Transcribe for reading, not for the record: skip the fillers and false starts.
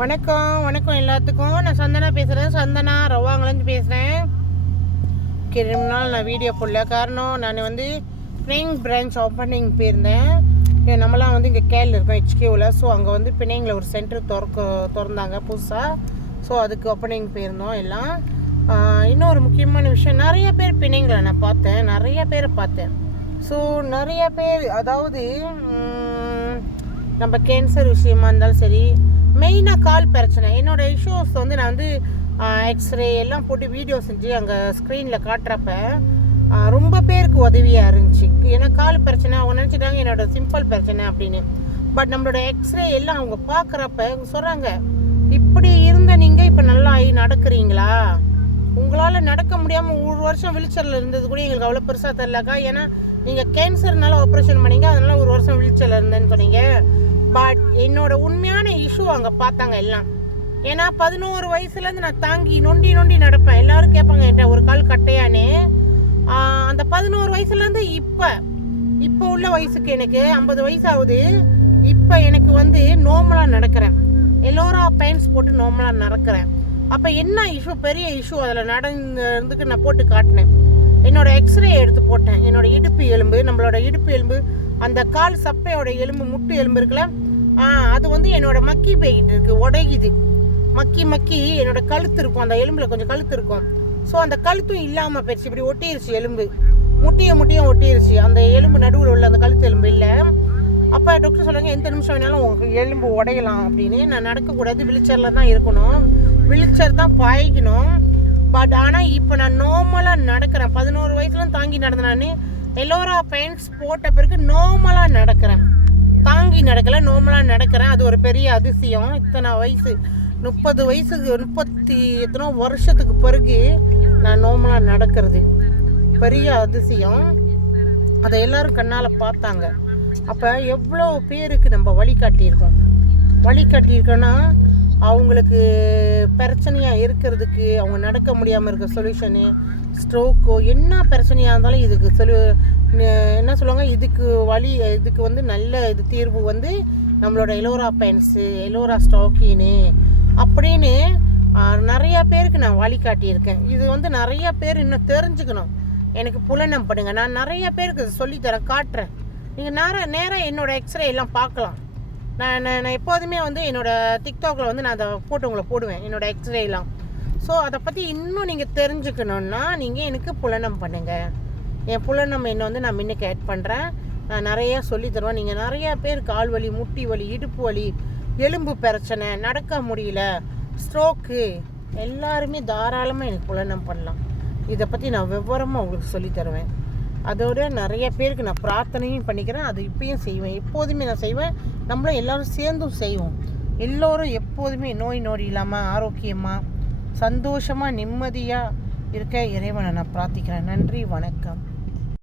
வணக்கம் வணக்கம் எல்லாத்துக்கும். நான் சந்தனா பேசுகிறேன். சந்தனா ரவாங்கலேருந்து பேசுகிறேன். ஓகே, 2 நாள் நான் வீடியோ போடல. காரணம் நான் பிணைங் பிரான்ச் ஓப்பனிங் போயிருந்தேன். நம்மலாம் இங்கே கேரள இருக்கோம் HQவில். ஸோ அங்கே பிணைங்கில் ஒரு சென்டர் திறந்தாங்க புதுசாக. ஸோ அதுக்கு ஓப்பனிங் போயிருந்தோம் எல்லாம். இன்னொரு முக்கியமான விஷயம், நிறைய பேர் பிணைங்கில் நான் பார்த்தேன், நிறைய பேரை பார்த்தேன். ஸோ நிறைய பேர், அதாவது நம்ம கேன்சர் விஷயமா இருந்தாலும் சரி, மெயினாக கால் பிரச்சனை. என்னோடய இஷ்யூஸ் நான் எக்ஸ்ரே எல்லாம் போட்டு வீடியோ செஞ்சு அங்கே ஸ்க்ரீனில் காட்டுறப்ப ரொம்ப பேருக்கு உதவியாக இருந்துச்சு. ஏன்னா கால் பிரச்சனை அவங்க நினச்சிட்டாங்க என்னோட சிம்பிள் பிரச்சனை அப்படின்னு. பட் நம்மளோட எக்ஸ்ரே எல்லாம் அவங்க பார்க்குறப்ப சொல்கிறாங்க, இப்படி இருந்த நீங்கள் இப்போ நல்லா ஆகி நடக்கிறீங்களா? உங்களால் நடக்க முடியாமல் 1 வருஷம் வீல்சேரில் இருந்தது கூட எங்களுக்கு அவ்வளோ பெருசாக தெரிலக்கா. ஏன்னா நீங்கள் கேன்சர்னால ஆப்ரேஷன் பண்ணிங்க, அதனால 1 வருஷம் வீல்சேரில் இருந்தேன்னு சொன்னீங்க. பட் என்னோட உண்மையான இஷ்யூ அங்கே பார்த்தாங்க எல்லாம். ஏன்னா 11 வயசுலேருந்து நான் தாங்கி நொண்டி நடப்பேன். எல்லோரும் கேட்பாங்க என்கிட்ட, ஒரு கால் கட்டையானே. அந்த 11 வயசுலேருந்து இப்போ உள்ள வயசுக்கு எனக்கு 50 வயசு ஆகுது. இப்போ எனக்கு நார்மலாக நடக்கிறேன். எல்லோரா பெயின்ஸ் போட்டு நார்மலாக நடக்கிறேன். அப்போ என்ன இஷ்யூ, பெரிய இஷ்யூ அதில் நடந்துக்கு நான் போட்டு காட்டினேன். என்னோடய எக்ஸ்ரே எடுத்து போட்டேன். என்னோடய இடுப்பு எலும்பு, நம்மளோட இடுப்பு எலும்பு, அந்த கால் சப்பையோட எலும்பு, முட்டு எலும்பு இருக்குல்ல, அது என்னோட மக்கி போய்கிட்டு இருக்குது, உடையுது. மக்கி என்னோட கழுத்து இருக்கும், அந்த எலும்பில் கொஞ்சம் கழுத்து இருக்கும். ஸோ அந்த கழுத்தும் இல்லாமல் போயிடுச்சு, இப்படி ஒட்டிருச்சு எலும்பு, முட்டியும் ஒட்டிருச்சு. அந்த எலும்பு நடுவில் உள்ள அந்த கழுத்து எலும்பு இல்லை. அப்போ டாக்டர் சொல்லுவாங்க, எந்த நிமிஷம் வேணாலும் உங்களுக்கு எலும்பு உடையலாம் அப்படின்னு. நான் நடக்கக்கூடாது, வீல்சேரில் தான் இருக்கணும், வீல்சேர் தான் பாய்க்கணும். பட் ஆனால் இப்போ நான் நார்மலாக நடக்கிறேன். 11 வயசுலாம் தாங்கி நடந்தேன். எல்லோரா பெயின்ஸ் போட்ட பிறகு நார்மலாக நடக்கிறேன். தாங்கி நடக்கலை, நார்மலாக நடக்கிறேன். அது ஒரு பெரிய அதிசயம். இத்தனை வயசு, 30 வயசுக்கு 30 எத்தனோ வருஷத்துக்கு பிறகு நான் நார்மலாக நடக்கிறது பெரிய அதிசயம். அதை எல்லோரும் கண்ணால் பார்த்தாங்க. அப்போ எவ்வளோ பேருக்கு நம்ம வழிகாட்டியிருக்கோன்னா அவங்களுக்கு பிரச்சனையாக இருக்கிறதுக்கு, அவங்க நடக்க முடியாமல் இருக்க சொல்யூஷனு, ஸ்ட்ரோக்கோ என்ன பிரச்சனையாக இருந்தாலும் இதுக்கு என்ன சொல்லுவாங்க, இதுக்கு நல்ல தீர்வு நம்மளோட எலோரா பெயின்ஸு, எலோரா ஸ்டாக்கின்னு அப்படின்னு நிறையா பேருக்கு நான் வழிகாட்டியிருக்கேன். இது நிறையா பேர் இன்னும் தெரிஞ்சுக்கணும். எனக்கு புலனம் பண்ணுங்க. நான் நிறையா பேருக்கு சொல்லித்தரேன், காட்டுறேன். நீங்கள் நேராக என்னோடய எக்ஸ்ரே எல்லாம் பார்க்கலாம். நான் எப்போதுமே என்னோடய டிக்டாக்கில் நான் அதை போட்டு உங்களை போடுவேன், என்னோடய எக்ஸ்ரேலாம். ஸோ அதை பற்றி இன்னும் நீங்கள் தெரிஞ்சுக்கணுன்னா நீங்கள் எனக்கு புலனம் பண்ணுங்கள். என் புலனம் நான் முன்னுக்கு ஆட் பண்ணுறேன். நான் நிறையா சொல்லித்தருவேன். நீங்கள் நிறையா பேர் கால் வலி, முட்டி வலி, இடுப்பு வலி, எலும்பு பிரச்சனை, நடக்க முடியல, ஸ்ட்ரோக்கு, எல்லாருமே தாராளமாக எனக்கு புலனம் பண்ணலாம். இதை பற்றி நான் விவரமாக உங்களுக்கு சொல்லித்தருவேன். அதோட நிறைய பேருக்கு நான் பிரார்த்தனையும் பண்ணிக்கிறேன். அது இப்பயும் செய்வேன், எப்போதுமே நான் செய்வேன். நம்மளும் எல்லோரும் சேர்ந்தும் செய்வோம். எல்லோரும் எப்போதுமே நோய் நொடி இல்லாமல் ஆரோக்கியமாக சந்தோஷமாக நிம்மதியாக இருக்க இறைவனை நான் பிரார்த்திக்கிறேன். நன்றி, வணக்கம்.